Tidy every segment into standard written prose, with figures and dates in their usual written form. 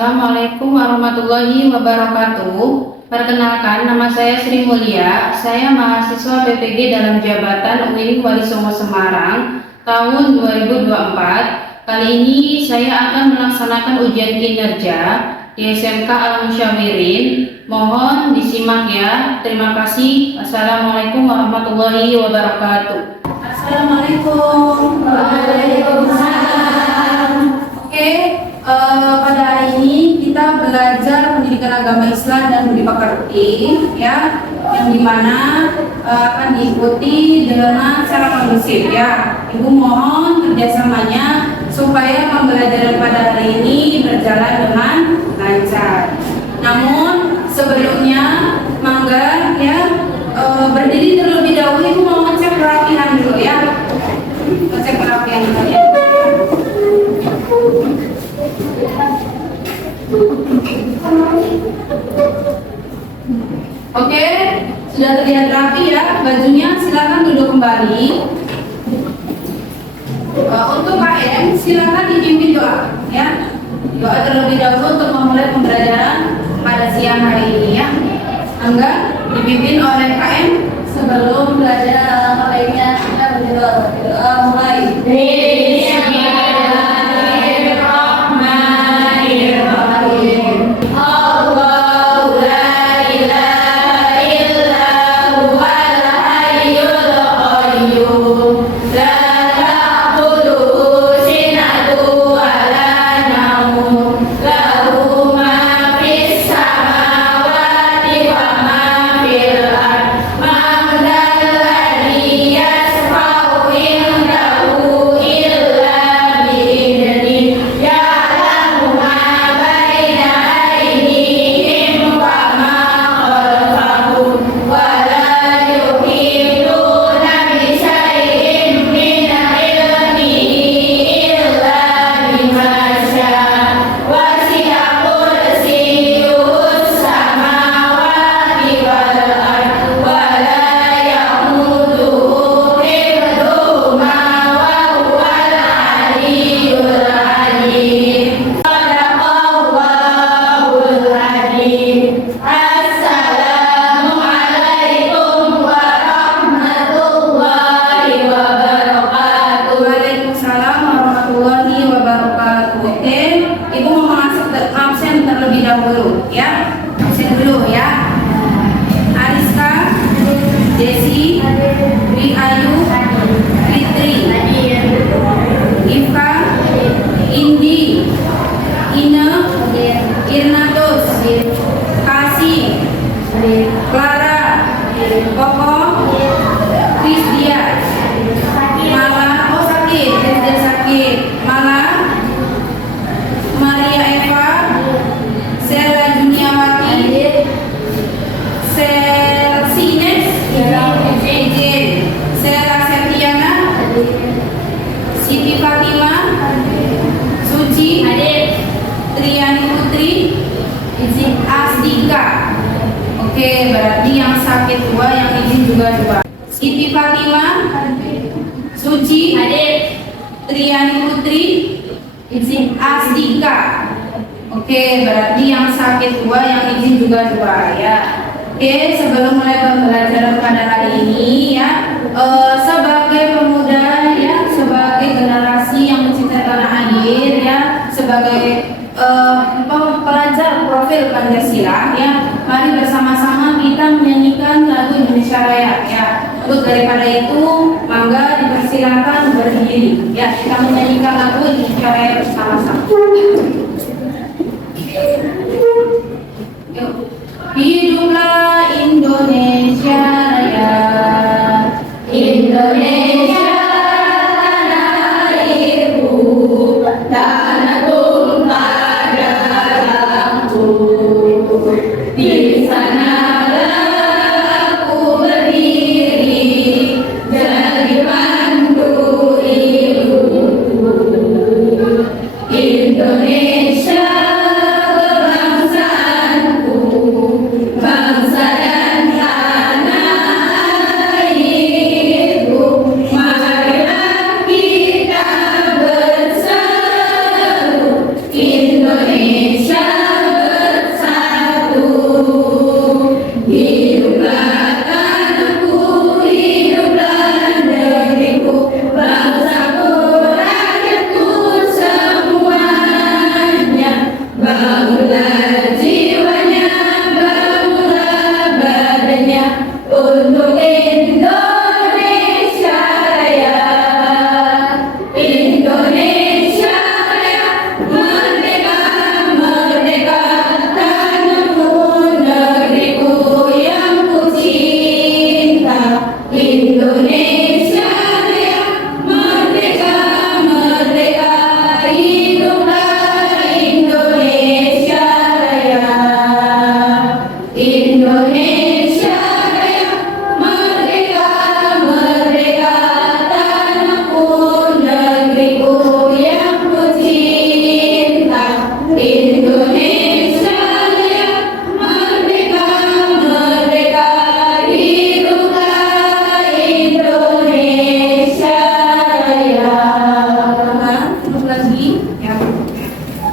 Assalamualaikum warahmatullahi wabarakatuh. Perkenalkan, nama saya Sri Mulia. Saya mahasiswa PPG dalam jabatan UIN Wali Songo Semarang tahun 2024. Kali ini saya akan melaksanakan ujian kinerja di SMK Al-Musyawirin. Mohon disimak ya. Terima kasih. Assalamualaikum warahmatullahi wabarakatuh. Assalamualaikum. Waalaikumsalam. Oke, pada hari ini kita belajar pendidikan agama Islam dan budi pekerti, ya, yang dimana akan diikuti dengan cara kondusif, ya. Ibu mohon kerjasamanya supaya pembelajaran pada hari ini berjalan dengan lancar. Namun sebelumnya, mangga ya berdiri terlebih dahulu. Ibu mau ngecek kerapihan dulu ya. Ngecek kerapihan kalian. Oke, sudah terlihat rapi ya bajunya. Silakan duduk kembali. Untuk KM silakan dipimpin doa ya. Doa terlebih dahulu untuk memulai pembelajaran pada siang hari ini ya. Angga dipimpin oleh KM. Sebelum belajar alangkah baiknya kita berdoa. Mulai. Oke, berarti yang sakit 2, yang izin juga 2. Siti Fatimah, Suci, Triani Putri, izin Astika. Oke, berarti yang sakit 2, yang izin juga 2 ya. Oke, sebelum mulai pembelajaran pada hari ini ya, sebagai pemuda ya, sebagai generasi yang mencintai tanah air ya, sebagai pelajar profil Pancasila ya, mari bersama-sama kita menyanyikan lagu Indonesia Raya ya. Untuk daripada itu, mangga dipersilakan berdiri ya, kita menyanyikan lagu Indonesia Raya bersama-sama. Yuk. Hiduplah Indonesia Raya, Indonesia tanah airku, tanah tumpah darahku. Di sanalah aku berdiri jadi pandu ibuku. Indonesia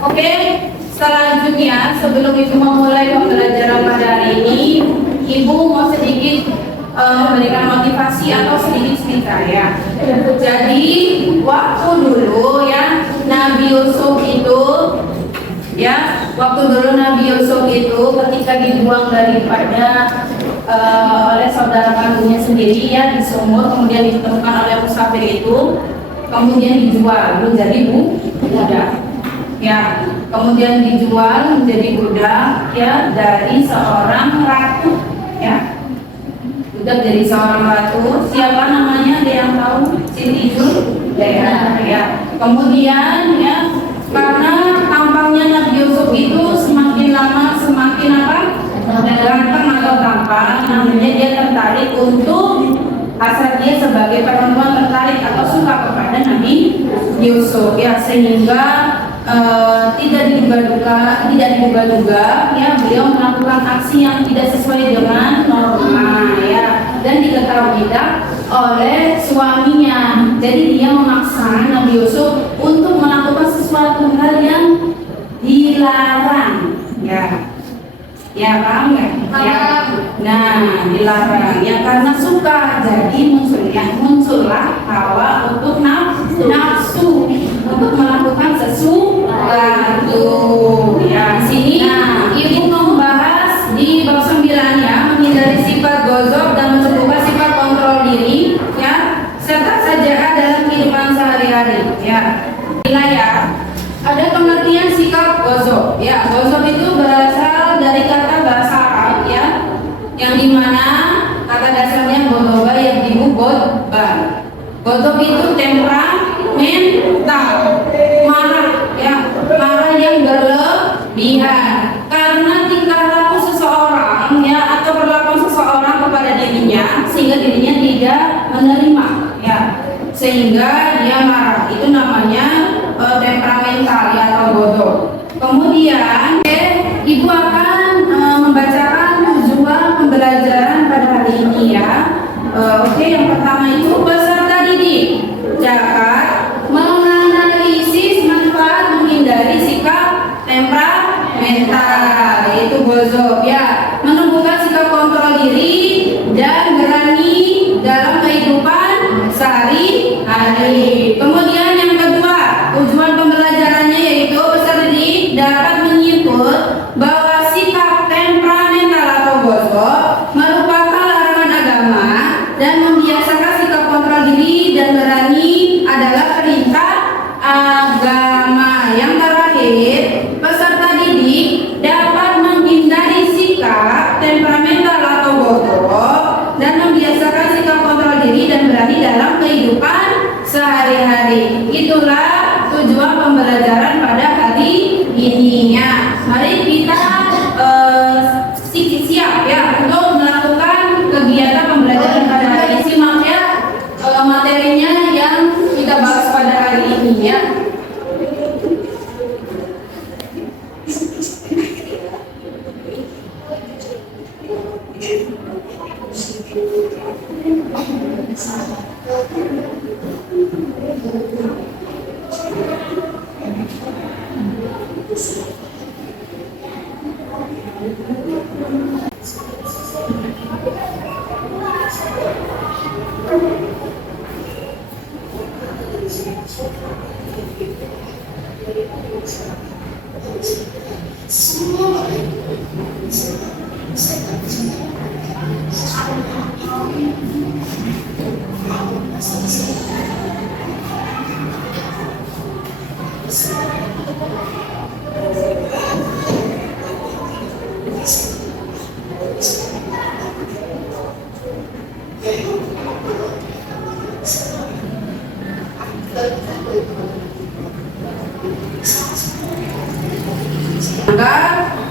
Oke, selanjutnya sebelum Ibu memulai pembelajaran pada hari ini, Ibu mau sedikit memberikan motivasi atau sedikit cerita ya. Jadi waktu dulu ya Nabi Yusuf itu ketika dibuang daripada oleh saudara kandungnya sendiri ya di sumur, kemudian ditemukan oleh musafir itu, kemudian dijual menjadi budak ya, kemudian dijual menjadi budak ya dari seorang ratu ya, budak dari seorang ratu. Siapa namanya, ada yang tahu? Siti Juleha ya. Kemudian ya, karena tampangnya Nabi Yusuf itu semakin lama semakin apa? Ganteng atau tampan, namanya dia tertarik untuk asal dia sebagai perempuan tertarik atau suka kepada Nabi Yusuf ya, sehingga tidak diduga-duga ya beliau melakukan aksi yang tidak sesuai dengan norma ya, dan diketahui tidak oleh suaminya. Jadi dia memaksa Nabi Yusuf untuk melakukan sesuatu hal yang dilarang ya. Ya, paham nggak? Ya. Nah, dilarang ya karena suka, jadi muncullah hawa untuk nafsu untuk melakukan sesuatu ya. Sini Ibu membahas di bab 9 ya, menghindari sifat gozok dan mencoba sifat kontrol diri ya, serta sajaah dalam kehidupan sehari-hari ya. Wilayah ada pengertian sikap gozok ya. Gozok itu berasal dari kata bahasa Arab ya, yang dimana kata dasarnya godoba yang dibugodban. Gozok itu temperamental, marah ya, marah yang berlebihan karena tingkah laku seseorang ya atau perlakuan seseorang kepada dirinya sehingga dirinya tidak menerima ya, sehingga dia marah. Itu namanya temperamental ya atau godok. Kemudian Ibu akan membacakan tujuan pembelajaran pada hari ini ya. Yang pertama itu peserta didik dapat menganalisis manfaat menghindari sikap temperamental yaitu godok ya, menumbuhkan sikap kontrol diri dan berani dalam kehidupan sehari-hari. Kemudian yang kedua, tujuan pembelajarannya yaitu peserta didik dapat menyebut bahwa sikap temperamental atau gosok merupakan larangan agama dan membiasakan sikap kontrol diri dan berani adalah perintah agama. Yang terakhir, peserta didik dapat menghindari sikap temperamental atau gosok dan membiasakan sikap kontrol diri dan berani dalam kehidupan sehari-hari. Itulah tujuan pembelajaran pada hari ini ya. Mari kita siap ya untuk melakukan kegiatan pembelajaran pada hari ini. Simak ya materinya yang kita bahas pada hari ini ya.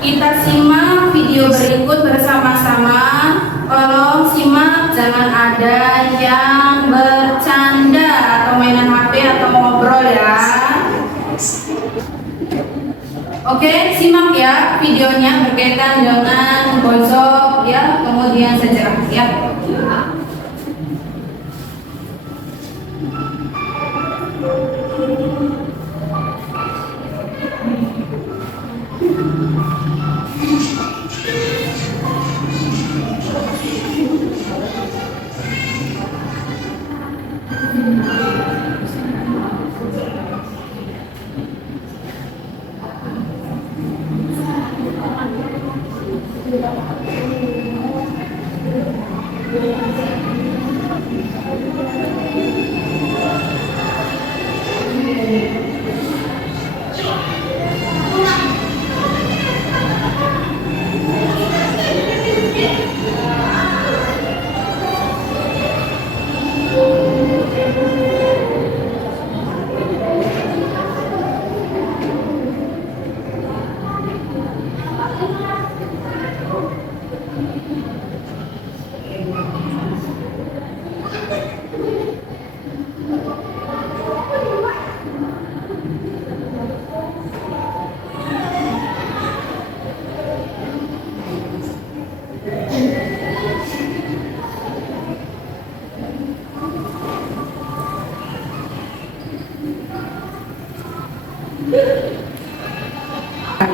Kita simak video berikut bersama-sama. Tolong simak, jangan ada yang bercanda atau mainan HP atau ngobrol ya. Oke, simak ya videonya berkaitan dengan gosok ya, kemudian sejarah ya.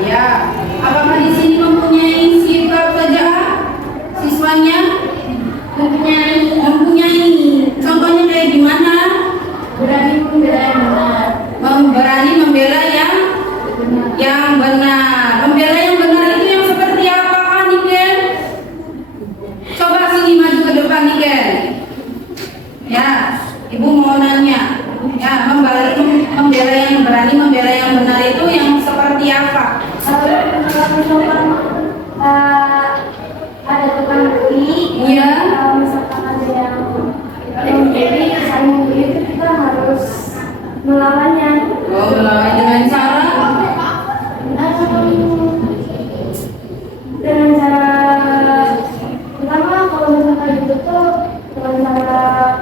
Ya, apakah di sini mempunyai sifat kerjaan siswanya? Mempunyai. Contohnya kayak gimana? Berani membela yang benar. Berani membela yang benar. Membela yang benar itu yang seperti apa, Niken? Coba sini maju ke depan, Niken. Ya, Ibu mau nanya. Ya, membela yang berani, membela yang benar itu yang seperti apa? Kalau misalkan ada tukang beli, Iya. kalau misalkan ada yang membeli, saling membeli itu kita harus melawannya. Oh, melawan dengan cara Dengan cara pertama kalau misalkan itu tuh dengan cara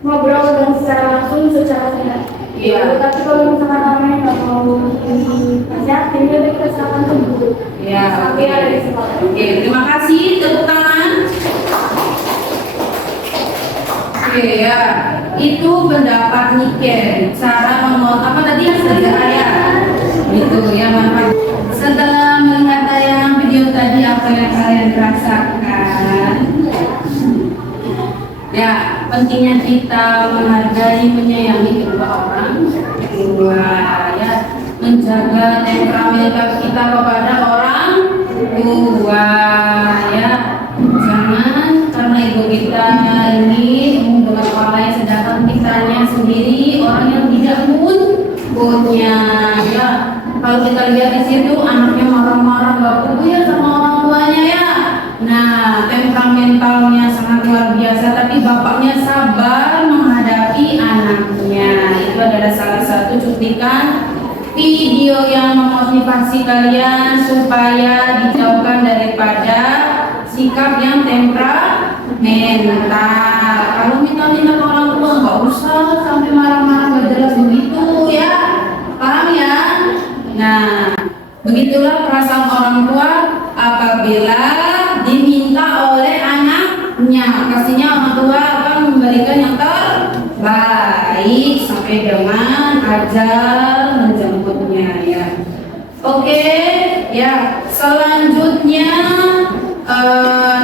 ngobrol dan secara langsung secara sehat. Iya. Tapi kalau misalkan orang yang nggak mau dinasehatin, dia dikasihkan dulu. Ya, Tapi ada di sekolah. Oke, terima kasih. Tepuk tangan. Oke ya, itu pendapat Niken. Cara apa tadi yang sudah saya? Itu ya, mantap. Setelah melihat tayangan video tadi, apa yang kalian rasakan? Ya, pentingnya kita menghargai, menyayangi kedua orang tua, ya, menjaga temperamental kita kepada orang tua, ya. Jangan karena ego kita ini dengan orang lain, sedangkan kitanya sendiri orang yang tidak punya, ya. Kalau kita lihat di situ anaknya marah-marah gak peduli ya sama orang tuanya, ya. Nah, temperamentalnya sangat luar biasa, tapi bapaknya sabar menghadapi anaknya. Itu adalah salah satu cuplikan video yang memotivasi kalian supaya dijauhkan daripada sikap yang temperamental. Kalau minta-minta ke orang tua nggak usah sampai marah-marah nggak jelas begitu, ya. Paham ya? Nah, begitulah perasaan orang tua apabila diminta oleh anaknya. Pastinya orang tua akan memberikan yang terbaik sampai dengan ajal menjemputnya, ya. Oke, ya. Selanjutnya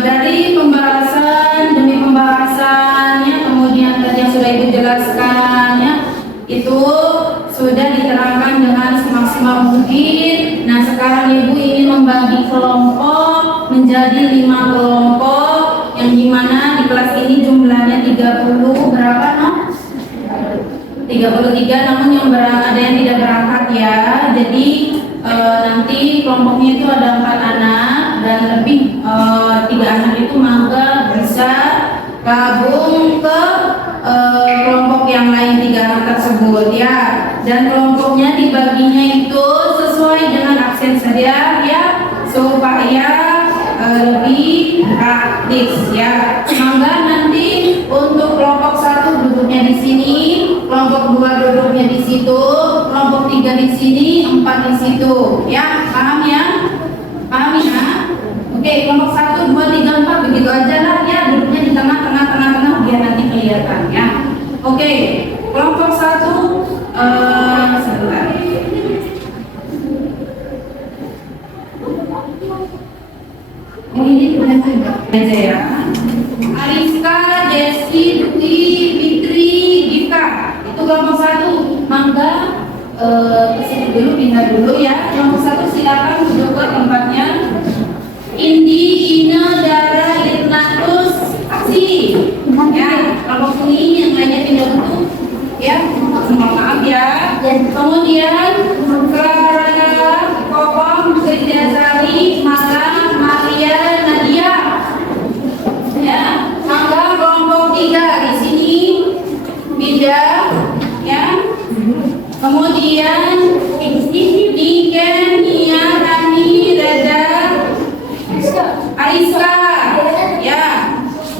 dari pembahasan demi pembahasannya, kemudian tadi yang sudah Ibu jelaskan, ya, itu sudah diterangkan dengan semaksimal mungkin. Nah, sekarang Ibu ingin membagi kelompok menjadi 5 kelompok, yang dimana di kelas ini jumlahnya 30 berapa, no? 33, namun yang ada yang tidak berangkat, ya. Jadi nanti kelompoknya itu ada 4 anak dan lebih 3 anak itu maka bisa gabung ke kelompok yang lain 3 anak tersebut, ya. Dan kelompoknya dibaginya itu sesuai dengan absen saja, ya, supaya lebih praktis, ya. Maka nanti untuk kelompok 1 duduknya di sini, kelompok 2 duduknya di situ, kelompok 3 di sini, 4 di situ, ya. Paham ya? Paham ya? Oke, kelompok 1, 2, 3, 4 begitu aja lah, ya. Duduknya di tengah biar nanti kelihatan, ya. Oke, kelompok 1 sebentar. Ini aja, ya. Ariska, Desi, Dwi, Fitri, Gita. Itu kelompok 1. Mangga kesini dulu, pindah dulu, ya. Kelompok 1 silakan duduk ke tempatnya. Indi, Ina, Dara, Irnatus, Aksi. Ya, kelompok ini yang lainnya pindah dulu, ya. Mohon maaf, ya. Kemudian Clara, Kokom, Sri, Mala, Maria, Nadia. Ya, maka kelompok 3 di sini pindah, ya. Kemudian Niken, Nia, Rani, Reda, Aiska, ya,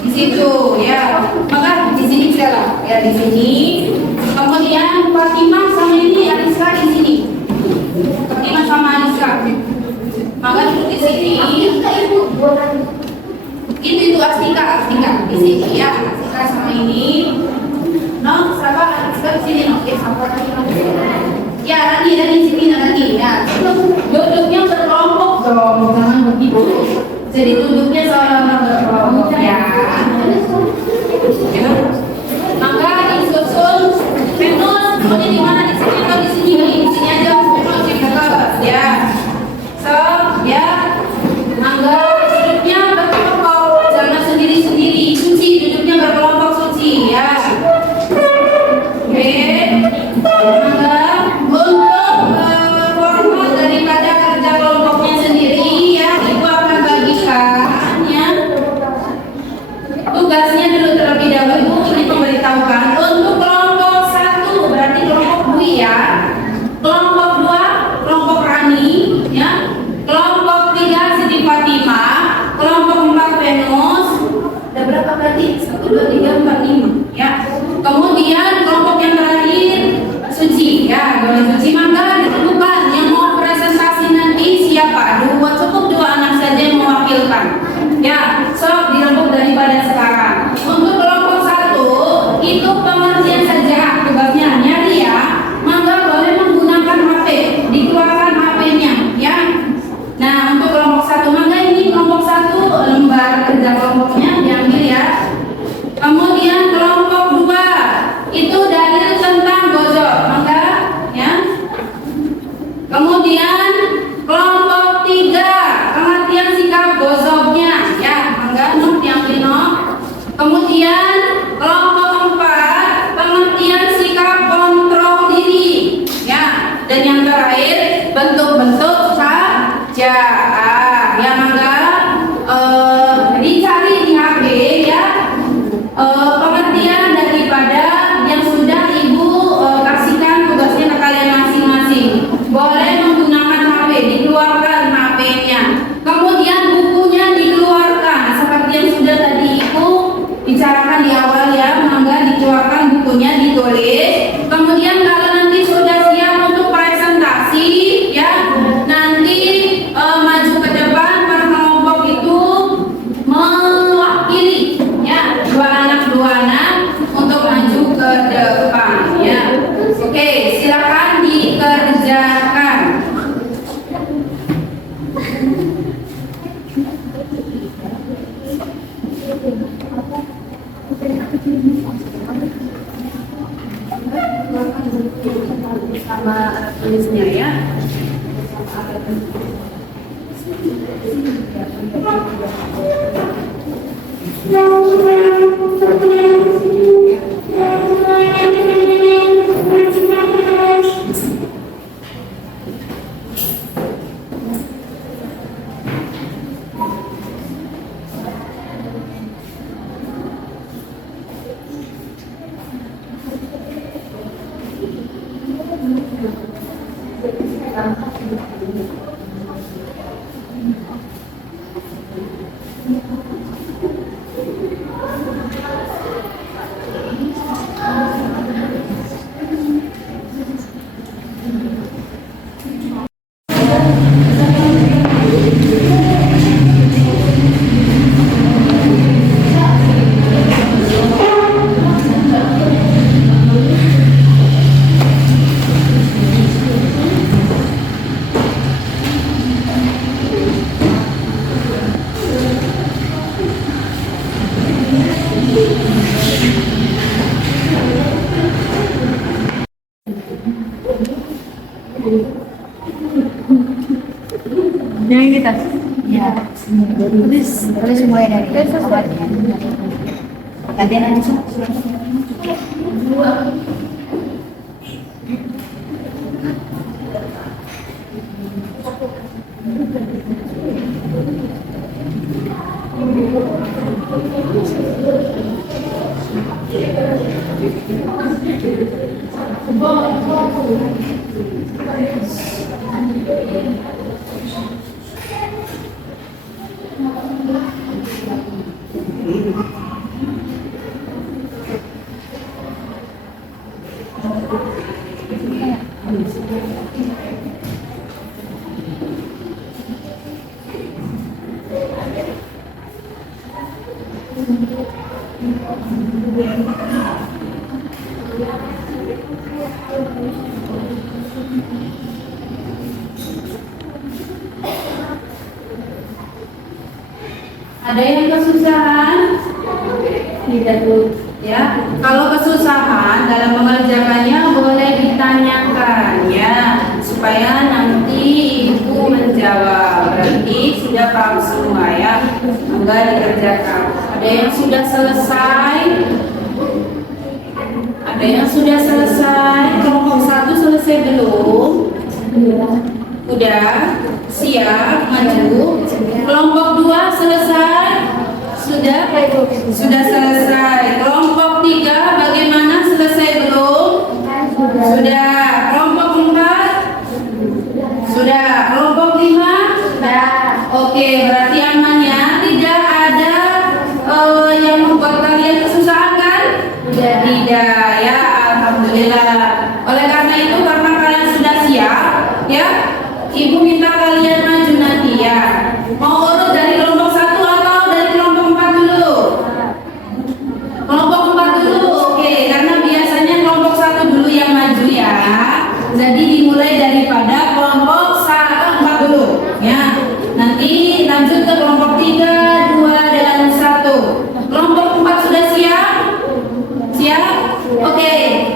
di situ, ya. Maka di sini bisa lah, ya, di sini. Kemudian Fatimah sama ini Aiska di sini. Fatimah sama Aiska. Maka di sini. Itu Astika di sini, ya. Astika sama ini. No, sahabat Astika di sini. Oke, sama berkelompok, jangan begitu. Jadi duduknya seolah-olah berkelompok ya. Ya. Maka disusun Venus, kemudian di mana, di sini atau di sini? Di sini aja Venus yang dekat ya. So ya, mangga duduknya berkelompok, jangan sendiri-sendiri. Suci duduknya berkelompok, suci ya. Oke, mangga untuk format daripada kerja kelompoknya sendiri ya, ibu akan bagikan ya. Tugasnya dulu terlebih dahulu ini memberitahukan untuk kelompok 1 berarti kelompok Dwi ya, kelompok 2 kelompok Rani ya, kelompok 3 Siti Fatimah, kelompok 4 Venus. Ada berapa berarti? 1, 2, 3, 4, 5 ya. Kemudian kelompok yang terakhir Suci ya, boleh Suci. Maka ditentukan yang mau presentasi nanti siapa? Cukup 2 anak saja yang mewakilkan ya. So dirembuk daripada sekarang. Untuk kelompok 1 itu pengertian saja tugasnya nyari ya. Maka boleh menggunakan HP, dikeluarkan HP-nya ya. Nah untuk kelompok 1 maka ini kelompok 1 lembar kerja kelompoknya diambil ya. Kemudian kelompok 2 itu dalil tentang gozok maka ya. Kemudian kelompok 3 pengertian sikap gozoknya ya, maka nom diambil nom. Kemudian kelompok 4 pengertian sikap kontrol diri ya, dan yang terakhir bentuk-bentuk saja ya. Maka dicari di HP ya pengertian daripada yang sudah ibu kasihkan tugasnya ke kalian masing-masing. Boleh menggunakan HP, dikeluarkan HP-nya. Kemudian bukunya dikeluarkan seperti yang sudah tadi ibu bicarakan di awal ya. Maka dikeluarkan bukunya, ditulis. Kemudian kalau nanti sudah siap untuk presentasi ya, nanti maju ke depan para kelompok itu mewakili ya, 2 anak untuk maju ke depan ya. Oke, silakan dikerjakan. Sama tulisnya ya. Yang ini tas? Ya. Terus mulai dari obatnya. Gantian aja. Ada yang kesusahan? Tidak Bu. Ya, kalau kesusahan dalam mengerjakannya boleh ditanyakan ya, supaya nanti ibu menjawab. Berarti sudah paham semua ya, enggak dikerjakan. Ada yang sudah selesai? Ada yang sudah selesai? Kelompok 1 selesai belum? Udah? Siap? Maju? Kelompok 2 selesai? Sudah? Sudah selesai. Kelompok 3 bagaimana, selesai belum? Sudah. Kelompok 4? Sudah. Kelompok 5? Sudah. Oke, berarti aman ya. Tidak ada yang membuat kalian kesusahan kan? Tidak ya, alhamdulillah. Oleh karena itu, karena kalian sudah siap, ya, ibu minta kalian maju nanti ya. Mau urut dari kelompok 1 atau dari kelompok 4 dulu? Kelompok 4 dulu, oke. Karena biasanya kelompok 1 dulu yang maju ya. Jadi dimulai daripada kelompok 4 dulu, ya. Nanti lanjut ke kelompok 3, 2, dan 1. Kelompok 4 sudah siap? Siap? Oke,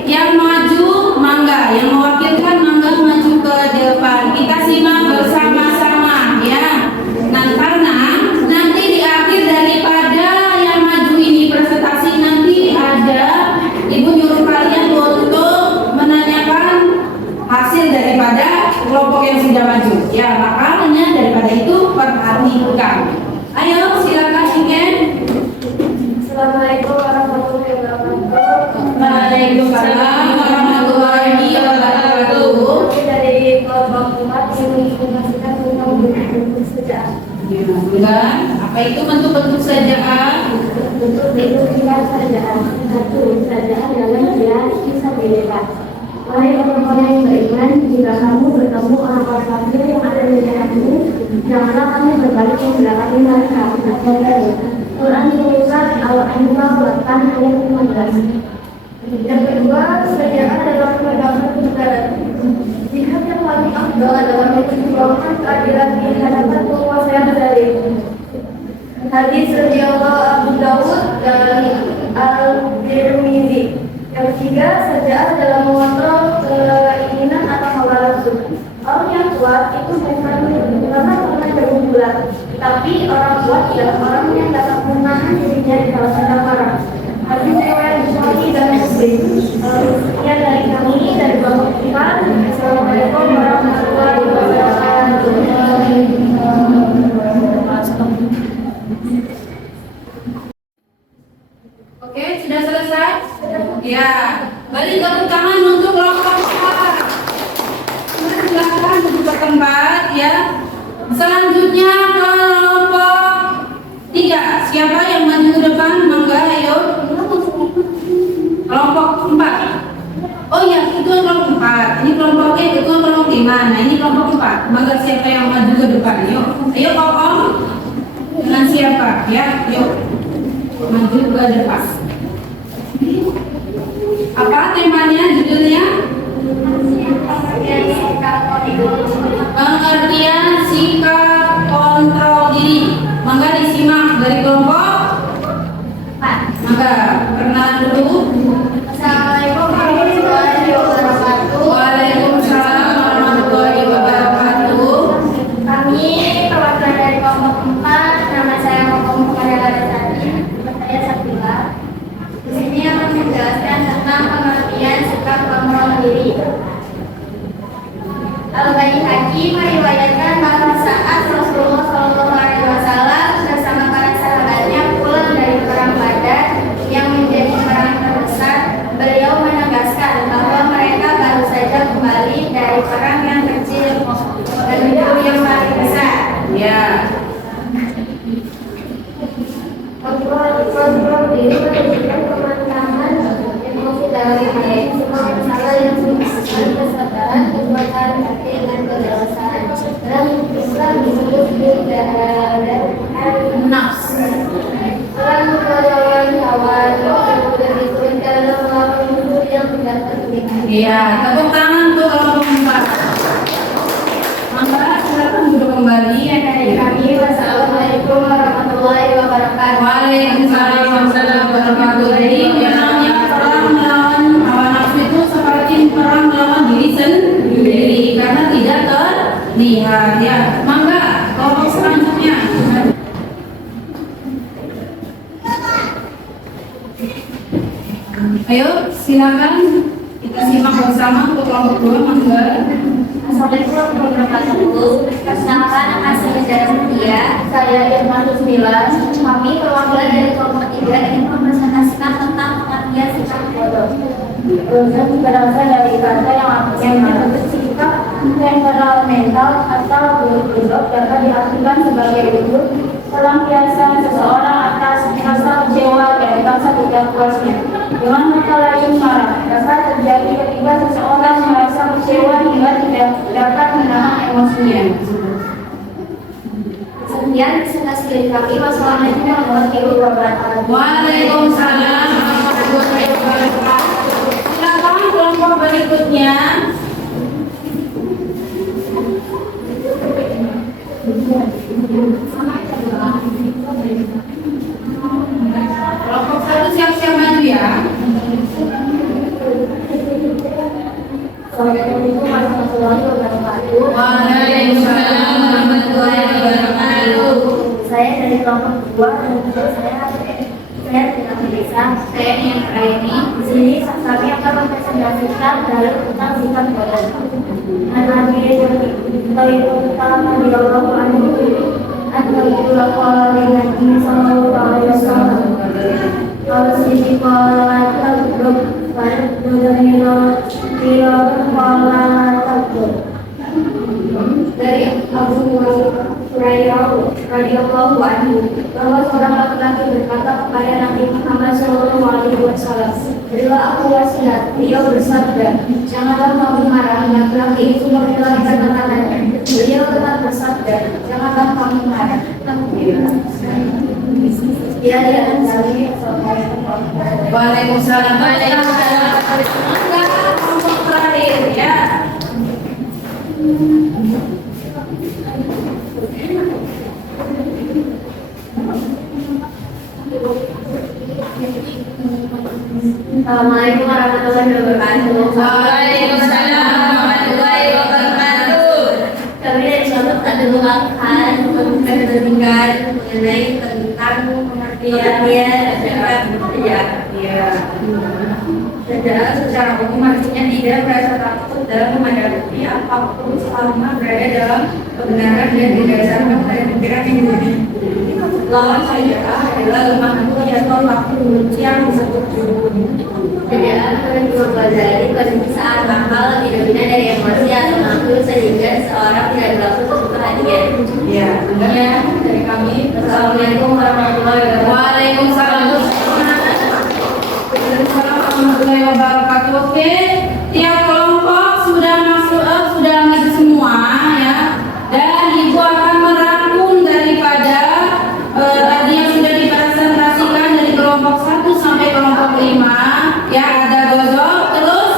yang maju mangga, yang mewakilkan mangga maju ke depan. Kita simak bersama-sama ya. Nah, karena nanti di akhir daripada yang maju ini presentasi, nanti ada ibu nyuruh kalian untuk menanyakan hasil daripada kelompok yang sudah maju. Ya, makanya daripada itu perhatikan. Ayo silakan Iken. Assalamualaikum warahmatullahi wabarakatuh. Waalaikumsalam warahmatullahi wabarakatuh. Dari kelompok 4 yang menginformasikan tentang bentuk sejarah. Enggak, apa itu bentuk-bentuk sajaan? Bentuk sifat sejarah. 1. Sejarah dalam dia bisa dilihat. Wahai orang-orang yang beriman, jika kamu bertemu orang-orang kafir yang ada di daerahmu, janganlah kamu berbalik ke belakang mereka. Quran menyebutkan Al-Anfal bahkan ayat 15. Yang kedua, sejarah dalam penegakan negara. Jihad yang paling afdal adalah memperjuangkan keadilan di hadapan penguasa yang zalim. Hadis riwayat Abu Dawud dan Al-Tirmizi. Yang ketiga, sejarah dalam mengontrol keinginan atau hawa nafsu. Orang yang kuat itu bukan pernah berbulan, tapi orang kuat adalah orang yang dapat menahan dirinya di dalam sedang marah. Hadis riwayat Bukhari dan Muslim. Sekian dari kami dari Bapak Iman. Assalamualaikum warahmatullahi wabarakatuh. Oke, sudah selesai? Ya, balik tepuk tangan untuk kelompok 4. Silakan duduk ke tempat ya. Selanjutnya kelompok 3. Siapa yang maju ke depan? Mangga, ayo. Kelompok 4. Oh ya, itu kelompok 4. Ini kelompok itu kelompok 5. Nah, ini kelompok 4. Mangga, siapa yang maju ke depan? Yuk. Ayo Kokom. Dengan siapa? Ya, yuk. Maju ke depan. Apa temanya, judulnya? Pengertian sikap kontrol diri. Mangga disimak dari kelompok 4. Mangga perkenalan dulu. Assalamualaikum warahmatullahi wabarakatuh. Waalaikumsalam warahmatullahi wabarakatuh. Kami perwakilan dari kelompok 4. Nama saya Kokom Karyawati. Saya Sakila. Di sini akan menjelaskan tentang pengertian sikap kontrol diri. Al-Baihaqi meriwayatkan bahwa saat Rasulullah SAW bersama para sahabatnya pulang dari perang Badar yang menjadi perang terbesar, beliau menegaskan bahwa mereka baru saja kembali dari perang yang kecil menuju yang paling besar. Ya. Kontrol diri menunjukkan pemahaman emosi dalam diri, semua masalah yang menimbulkan kesadaran, kekuatan hati dan kedewasaan. Dalam Islam disebut nafs. Orang melawan hawa nafsu dan diturunkan melawan musuh yang tidak terlihat. Iya, tepuk tangan untuk kelompok 4. Mangga silakan duduk kembali. Dari kami, wassalamualaikum warahmatullahi wabarakatuh. Silakan kita simak bersama untuk kelompok 2, mangga. Assalamualaikum warahmatullahi wabarakatuh. Perkenalkan, nama saya Zara Mutia. Saya Irma Tusmila. Kami perwakilan dari kelompok 3 ingin mempresentasikan tentang pengertian sikap bodoh. Bodoh berasal dari kata yang artinya bersikap temperamental atau bodoh dapat diartikan sebagai bentuk pelampiasan seseorang atas rasa kecewa dan rasa tidak puasnya. Dengan kata lain, marah dapat terjadi ketika seseorang merasa kecewa hingga tidak dapat menahan emosinya. Sekian presentasi dari kami. Wassalamualaikum warahmatullahi wabarakatuh. Waalaikumsalam warahmatullahi wabarakatuh. Silakan kelompok berikutnya. Kelompok 1 siap-siap maju ya. Assalamualaikum warahmatullahi wabarakatuh. Waalaikumsalam warahmatullahi wabarakatuh. Saya dari kelompok 2 saya tidak bisa. Saya yang ini. Di sini kami akan mempresentasikan dalil tentang sikap bodoh. Nabi itu utama di Al-Quran atau itu lakukan dengan ini sallallahu alaihi wasallam. Kalau sini kalau takut pada dunia tidak kalau takut. Dari Abu Hurairah radhiyallahu anhu bahwa seorang laki-laki berkata kepada Nabi Muhammad SAW, berilah aku wasiat. Beliau bersabda, janganlah kamu marah. Laki-laki itu menghilangkan makanan. Beliau tetap bersabda, janganlah kamu marah. Ya, Waalaikumsalam. Kelompok terakhir ya. Assalamualaikum warahmatullahi wabarakatuh. Waalaikumsalam warahmatullahi wabarakatuh. Kami dari kelompok tak akan memberikan mengenai tentang pengertian ajaran budaya. Ajaran secara umum artinya tidak merasa takut dalam menghadapi apapun selama berada dalam kebenaran dan didasarkan pada pikiran yang murni. Lawan sajarah adalah lemah lembut atau waktu yang disebut jubun. Ajaran menurut Ghazali penistaan bakal tidak benar dari emosi atau nafsu sehingga seorang tidak berlaku perhatian. Ya, benar dari kami. Assalamualaikum warahmatullahi wabarakatuh. Waalaikumsalam warahmatullahi wabarakatuh. Oke, tiap kelompok sudah masuk, sudah ngaji semua ya. Dan ibu akan merangkum daripada tadi yang sudah dipresentasikan dari kelompok 1 sampai kelompok 5. Ya, ada gozok, terus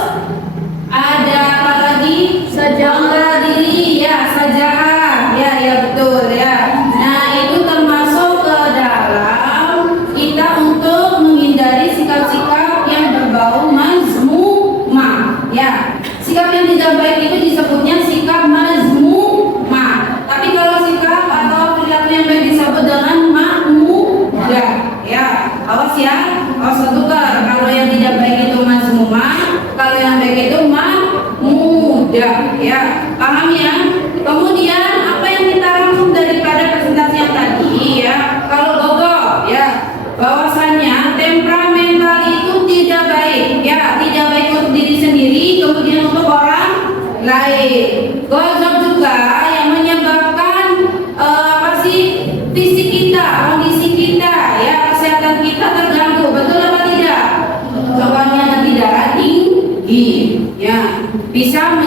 ada apa lagi? Bangga diri, ya, sajaah, ya betul ya. Nah, itu termasuk ke dalam kita untuk menghindari sikap-sikap yang berbau mazmumah. Ya, sikap yang tidak baik itu disebutnya sikap mazmumah. Tapi kalau sikap atau perilaku yang baik disebut dengan mahmudah. Ya, awas ya, awas tukar. Kalau yang tidak baik itu mazmumah, kalau yang baik itu mahmudah. Ya, paham ya? Kemudian apa yang kita rangkum daripada presentasi yang tadi ya? Kalau Gogo ya, bahwasannya temperamental itu tidak baik ya, tidak baik untuk diri sendiri, kemudian untuk orang lain. Gozok juga yang menyebabkan apa sih, fisik kita, kondisi kita ya, kesehatan kita terganggu, betul apa tidak? Cobaannya tidak tinggi ya, bisa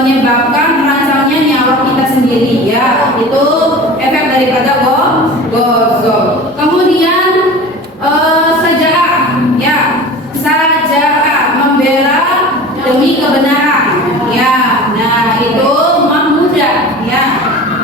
menyebabkan terancamnya nyawa kita sendiri ya, itu efek daripada gozok. Kemudian sajaah ya, sajaah membela demi kebenaran ya. Nah, itu mahmudah ya,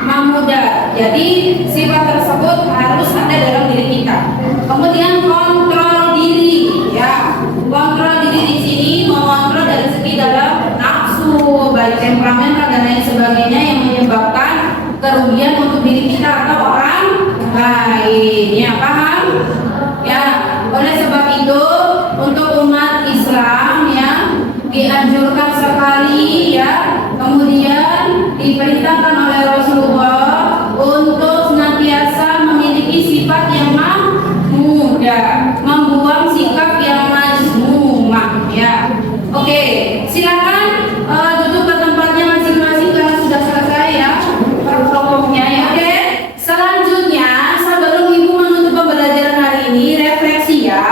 mahmudah. Jadi sifat tersebut harus ada dalam diri kita. Kemudian kontrol diri ya, kontrol diri di sini mengontrol dari segi dalam nafsu, baik temperamental dan lain sebagainya yang menyebabkan kerugian untuk diri kita atau orang lain. Ya, paham? Ya, oleh sebab itu untuk umat Islam ya dianjurkan sekali ya, kemudian diperintahkan oleh Rasulullah untuk senantiasa memiliki sifat yang mudah, membuang sikap yang mazmumah ya. Oke, silakan duduk ke tempatnya masing-masing karena sudah selesai ya pokoknya ya. Oke, selanjutnya sebelum ibu menutup pembelajaran hari ini refleksi ya,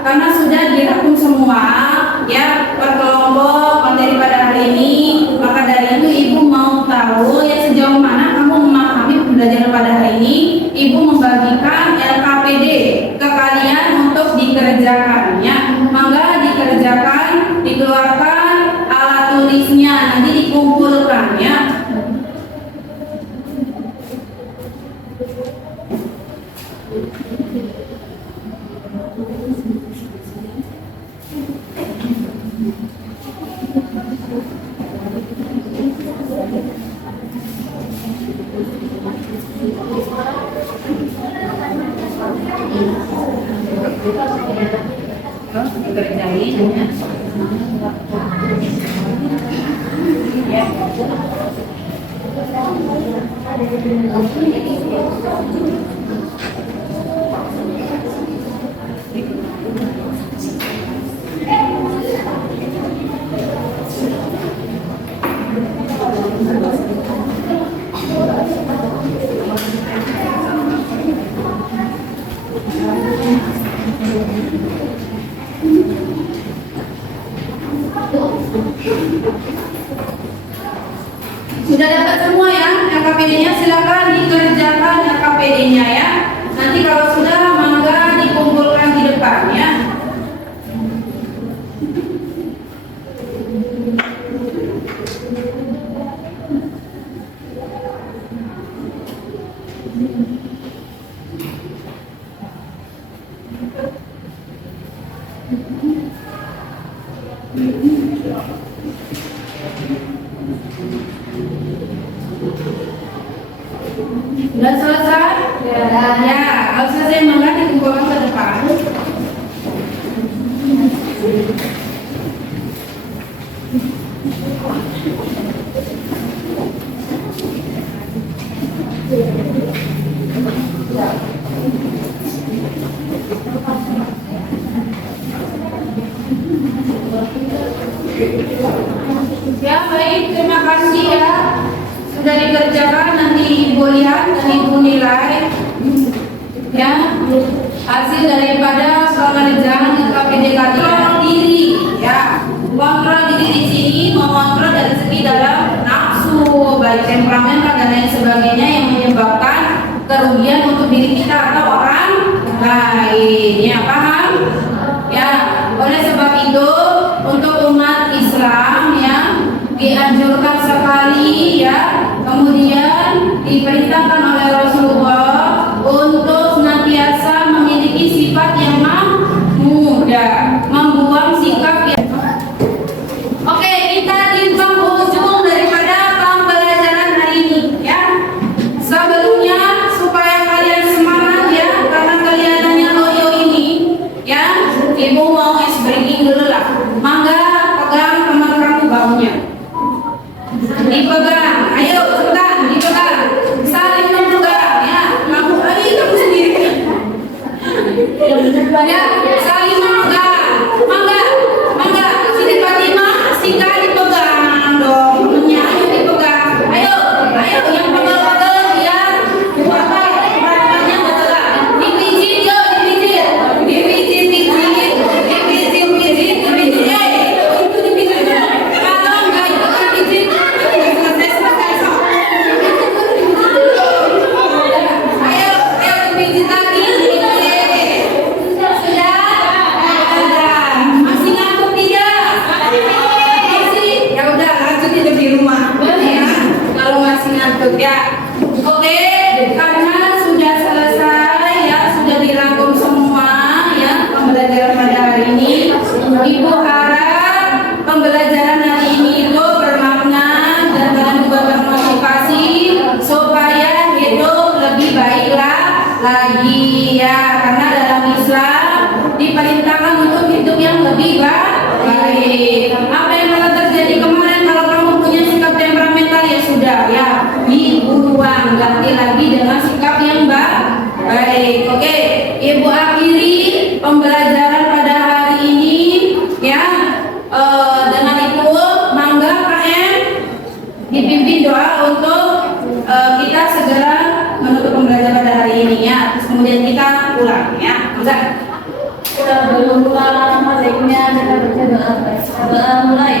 karena sudah dirangkum semua ya per kelompok materi pada hari ini. Maka dari itu ibu mau tahu ya sejauh mana kamu memahami pembelajaran pada hari ini. Ibu membagikan LKPD ke kalian untuk dikerjakannya. Mangga dikerjakan, dikeluarkan alat tulisnya, nanti dikumpulkan ya. Dikerjain ya. Sudah dapat semua ya LKPD-nya, silakan dikerjakan LKPD-nya ya. Nanti kalau sudah mangga dikumpulkan di depan ya. Sudah selesai? Ya, kalau selesai mangga dikumpulkan ke depan. Ya baik, terima kasih ya. Sudah dikerjakan, nanti ibu lihat dan ibu nilai ya hasil daripada pengerjaan LKPD kalian diri ya. Kontrol diri di sini mengontrol dari segi dalam nafsu, baik temperamen dan lain sebagainya yang menyebabkan kerugian untuk diri kita atau orang lain ya, paham ya. Oleh sebab itu untuk umat Islam ya dianjurkan sekali ya, kemudian diperintahkan oleh Rasulullah untuk senantiasa memiliki sifat yang mudah, membuang sikap yang. Oke, kita di penghujung daripada pembelajaran hari ini ya. Sebelumnya supaya kalian semangat ya, karena kelihatannya loyo ini ya, ibu mau ice breaking dulu lah. Mangga pegang teman kamu baunya, dipegang, ayo cepetan dipegang, saling memegang ya. Kamu sendiri ya, saling memegang. Mangga sini Fatimah, Sika dipegang dong temennya, ayo dipegang, ayo yang pegang ya. Berapanya betul, dipijit yo, dipijit itu dipijit. Kalau enggak itu kan dipijit. Ayo dipijit lagi. Sudah Hamzah. Sebelum pulang maghribnya kita baca doa mulai.